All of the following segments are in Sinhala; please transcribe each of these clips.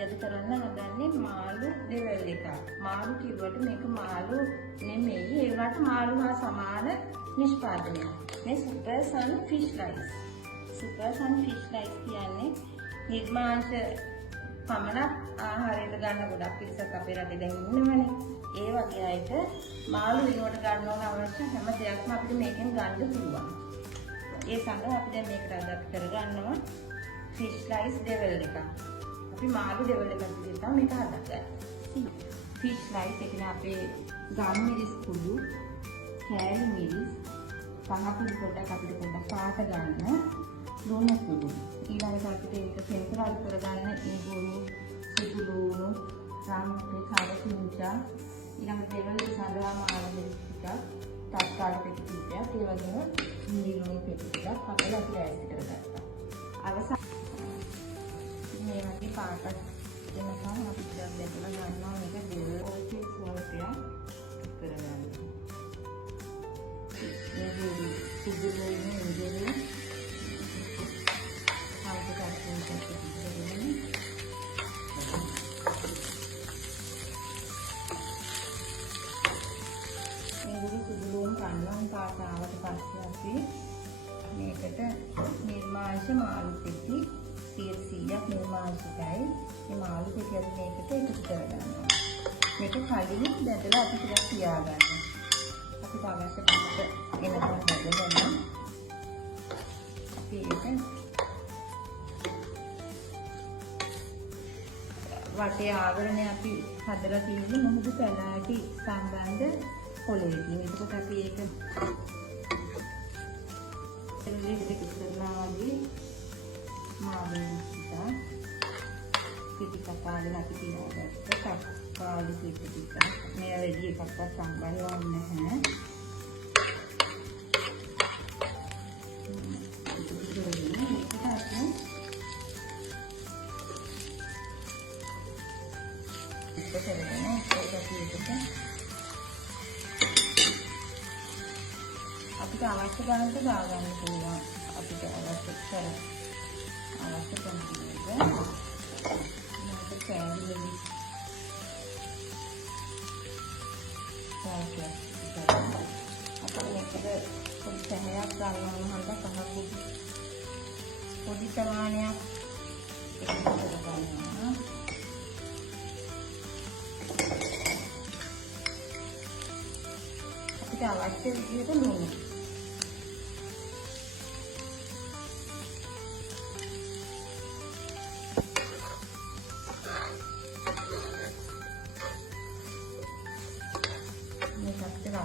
අපි අද කරන්න හදන්නේ මාළු දෙවල් එකක්. මාළු කිව්වට මේක මාළු නෙමෙයි. ඒකට මාළු හා සමාන නිෂ්පාදනයක්. මේ සුපර් සන් ෆිෂ් රයිස්. සුපර් සන් ෆිෂ් රයිස් කියන්නේ නිර්මාංශ පමණක් ආහාරයට ගන්න ගොඩක් පිරිසක් අපේ රටේ දැන් ඉන්නවනේ. ඒ වගේ අයට මාළු වෙනුවට ගන්න ඕන අවශ්‍ය හැම දෙයක්ම අපිට මේකෙන් ගන්න පුළුවන්. ඒ සඳහා අපි දැන් මේකට අදත් කරගන්නවා ෆිෂ් රයිස් දෙවල් එකක්. අපි මාළු දෙවල් එකක් විදිහට තමයි මේක හදාගන්නේ. ෆිෂ් රයිස් එකනේ අපේ ගම් මිරිස් කුඩු, කෑලි මිරිස්, පහකුඩු පොඩක් අපිට පොඩක් පාට ගන්න, ලුණු කුඩු. ඊළඟට අපිට ඒක සෙන්ටරල් කරගන්න ඉඟුරු, සුදු ලුණු, රාමපේ කාලකින්චා, ඊළඟට දෙවල් සඳහා මාළු මිරිස් ටිකක්, තත්කාල පෙටි ටිකක්, ඒ වගේම මිරිලුණු පෙටි ටිකක් අපිට ඇති කරගත්තා. අවසන් මේ වගේ පාටක් දෙනකම් අපි දැන් බෙදලා ගන්නවා මේක දෙවල් ඕකේ ස්වල්පයක් කරගන්න. මේ සුදු ලුණු ඉඳලා සුදුලුම් කන්නම් පාටාවට පස්සේ අපි මේකට නිර්මාංශ මාළු පෙටි 100ක් නිර්මාංශකයි මේ මාළු පෙටි අපි මේකට එකතු කරගන්නවා. මේක කලින් බෙදලා අපි ටිකක් තියාගන්න. අපිට අවශ්‍ය පිට එනකම් බෙදගන්න. අපි ඒක වටේ ආවරණය අපි හදලා තියෙන්නේ මොහොත පැලෑටි සම්බන්ධ පොළේකින්. එතකොට අපි ඒක එළියට කරනවා වගේ මාළු ටික පිටි කපාගෙන අපි තියාගත්තා. තක්කාලි පිටි ටික මේ රෙඩි එකක්වත් සම්බන්ධ වෙන්නේ නැහැ. අපිට අවශ්‍ය ගණනට දාගන්න පුළුවන්. අපිට අවශ්‍ය කරන මේක කෑලි මිරිස් අපිට මේකද පොඩි සැහැයක් ගන්නවා හන්ද පොඩි ප්‍රමාණයක් එකතු කරගන්නවා. අපිට අවශ්‍ය විදිහට ලුණු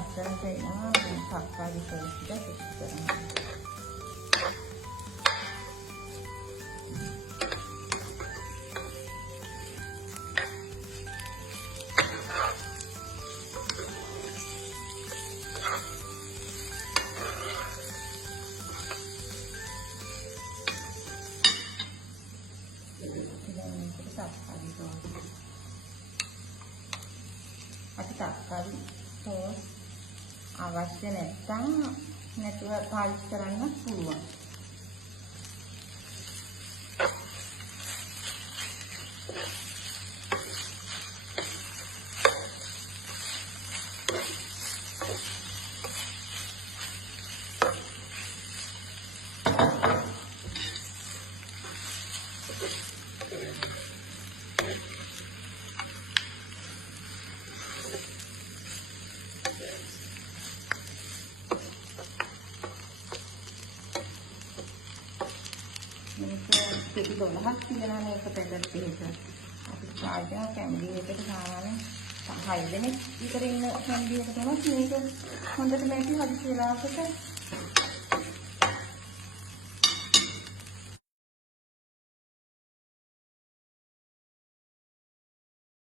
ලස්සනට එනවා. තක්කාලි සෝස් ටික එකතු කරනවා. තක්කාලි සෝස් අවශ්‍ය නැතුව පාවිච්චි කරන්න පුළුවන්. पेटी 12ක් තියෙනවා මේක පැදලා තියෙන්න. අපි පාඩම් ෆැමිලි එකට සාමාන්‍ය 6 දෙනෙක් විතර ඉන්න ෆැමිලි එකට තමයි මේක හොඳට මේක හදිසි වෙලාවකට